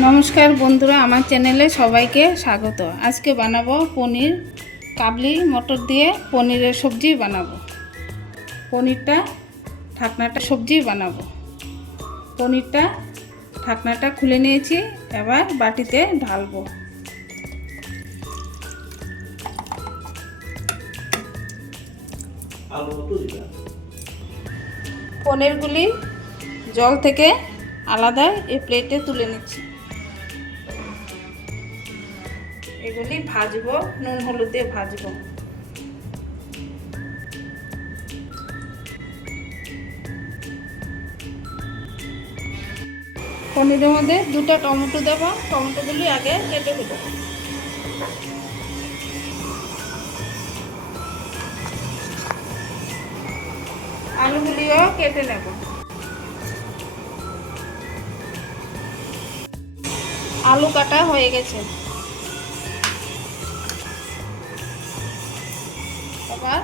নমস্কার বন্ধুরা, আমার চ্যানেলে সবাইকে স্বাগত। আজকে বানাবো পনির কাবলি মটর দিয়ে পনিরের সবজি বানাবো। পনিরটা ঢাকনাটা সবজি বানাবো। পনিরটা ঢাকনাটা খুলে নিয়েছি, এবার বাটিতে ঢালবো। পনিরগুলি জল থেকে আলাদা এই প্লেটে তুলে নিচ্ছি। এগুলি ভাজবো, নুন হলুদ দিয়ে ভাজবো। পনিরের মধ্যে দুটো টমেটো দেবো, টমেটোগুলি আগে কেটে দেবো। আলুগুলিও কেটে নেব। আলু কাটা হয়ে গেছে। এবার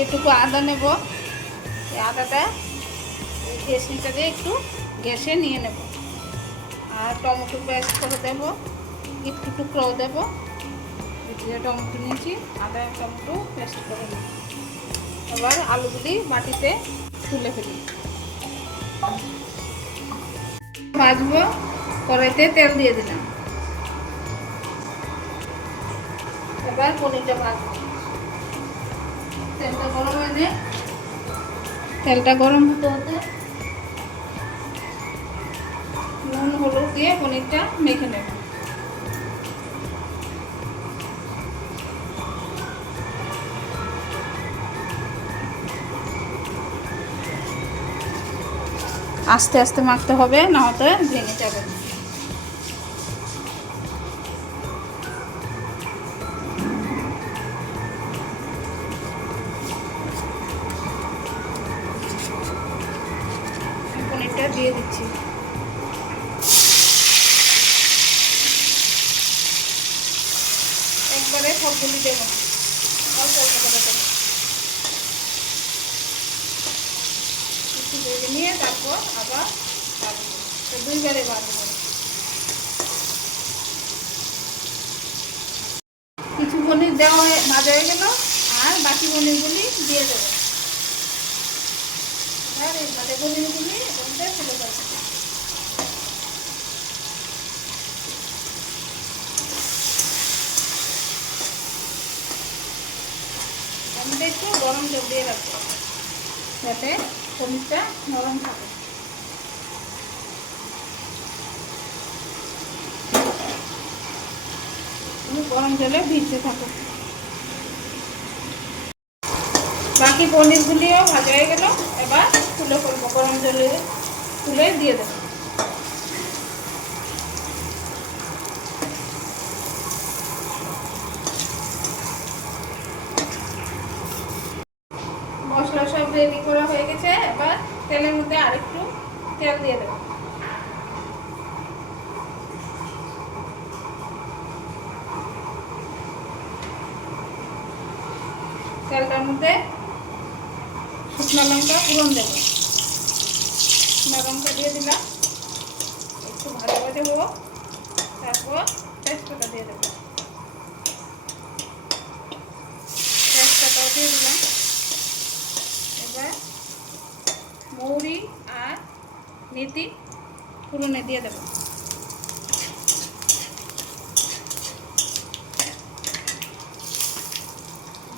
এটুকু আদা নেব। এই আদাটা ঘেঁষনিটা দিয়ে একটু ঘেঁষে নিয়ে নেব। আর টমেটো পেস্ট করে দেবো, একটু টুকরোও দেবো। টমেটো নিয়েছি, আদা টমেটো পেস্ট করে নেব। এবার আলুগুলি বাটিতে তুলে ফেলি। ভাজবো, কড়াইতে তেল দিয়ে দিলাম। এবার পনিরটা ভাজবো। তেলটা গরম এনে তেলটা গরম হতে হতে নুন হলুদ দিয়ে পনিরটা মেখে নেব। আস্তে আস্তে মাখতে হবে, না হলে ভেঙে যাবে। পনিরটা দিয়ে দিচ্ছি। একবারে সবগুলি দেবো, অল্প অল্প করে দেবো। একটু ভেজে নিয়ে তারপর আবার দুইবারে ভাজবো। কিছু পনির দেওয়া ভাজা হয়ে গেল, আর বাকি পনিরগুলি দিয়ে দেবো। আর এই ভাজা পনিরগুলি এখানে ফেলে দেবো। আমি একটু গরম জল দিয়ে রাখবো, যাতে পনিরটা নরম থাকে। গরম জলে ভিজতে থাকো। বাকি পনিরগুলিও ভাজা হয়ে গেল, এবার তুলে ফেলবো। গরম জলে তুলে দিয়ে দেবো। মশলা সব রেডি করা হয়ে গেছে, এবার তেলের মধ্যে আরেকটু তেল দিয়ে দেবো। তেলটার মধ্যে শুকনো লঙ্কা ফোড়ন দেবো। শুকনো লঙ্কা দিয়ে দিলাম, একটু ভাজা ভাজা হোক, তারপর তেজপাতা দিয়ে দেবো। তেজপাতাও দিয়ে দিলাম। এবার মৌরি আর মেথি ফোড়নে দিয়ে দেবো।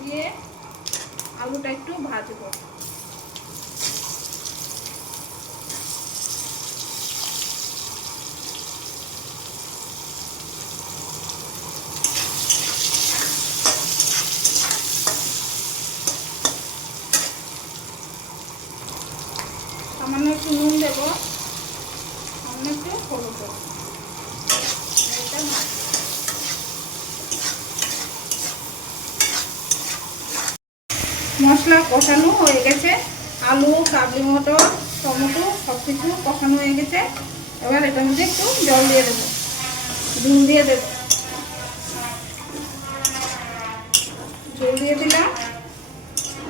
দিয়ে আলুটা একটু ভাজবো। সামান্য একটু নুন দেবো, সামান্য একটু হলুদ দেবো। মশলা কষানো হয়ে গেছে, আলু কাবলি মটর টমেটো সব কিছু কষানো হয়ে গেছে। এবার এটার মধ্যে একটু জল দিয়ে দেবো, নুন দিয়ে দেবো। জল দিয়ে দিলাম।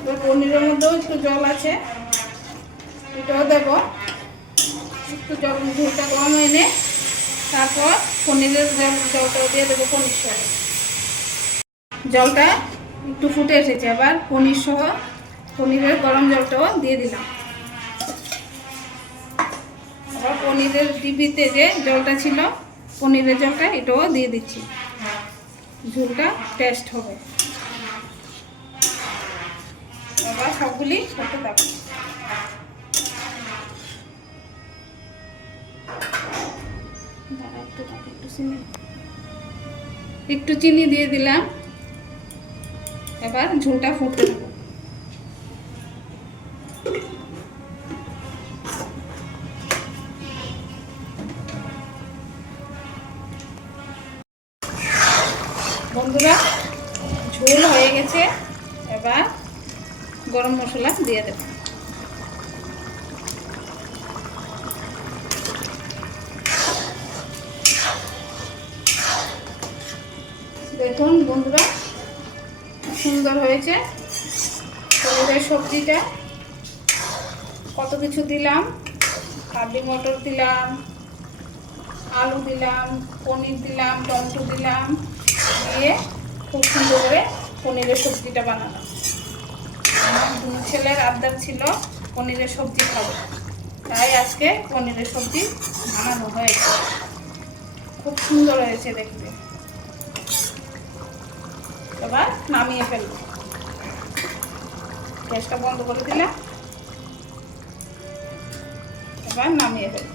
এবার পনিরের মধ্যেও একটু জল আছে, এটাও দেবো। একটু ঝোলটা গরম এনে তারপর পনিরের জলটা দিয়ে দেবো। পনির সহ জলটা একটু ফুটে এসেছে, আবার পনির সহ পনিরের গরম জলটাও দিয়ে দিলাম। আবার পনিরের ডিবিতে যে জলটা ছিল পনিরের জলটা এটাও দিয়ে দিচ্ছি, ঝোলটা টেস্ট হবে। আবার সবগুলি করতে থাকবো। একটু চিনি দিয়ে দিলাম, এবার ঝোলটা ফুটতে দেবো। বন্ধুরা ঝোল হয়ে গেছে, এবার গরম মশলা দিয়ে দেব। দেখুন বন্ধুরা সুন্দর হয়েছে পনিরের সবজিটা। কত কিছু দিলাম, কাবলি মটর দিলাম, আলু দিলাম, পনির দিলাম, টমেটো দিলাম, দিয়ে খুব সুন্দর করে পনিরের সবজিটা বানালাম। আমার দুই ছেলের আবদার ছিল পনিরের সবজি খাবো, তাই আজকে পনিরের সবজি বানানো হয়েছে। খুব সুন্দর হয়েছে দেখতে। এবার নামিয়ে ফেলবো, গ্যাসটা বন্ধ করে দিলাম। এবার নামিয়ে ফেলবো।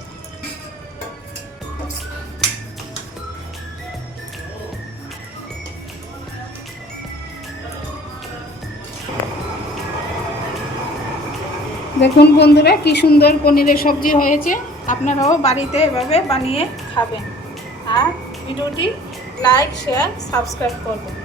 দেখুন বন্ধুরা কি সুন্দর পনিরের সবজি হয়েছে। আপনারাও বাড়িতে এভাবে বানিয়ে খাবেন, আর ভিডিওটি লাইক, শেয়ার, সাবস্ক্রাইব করবেন।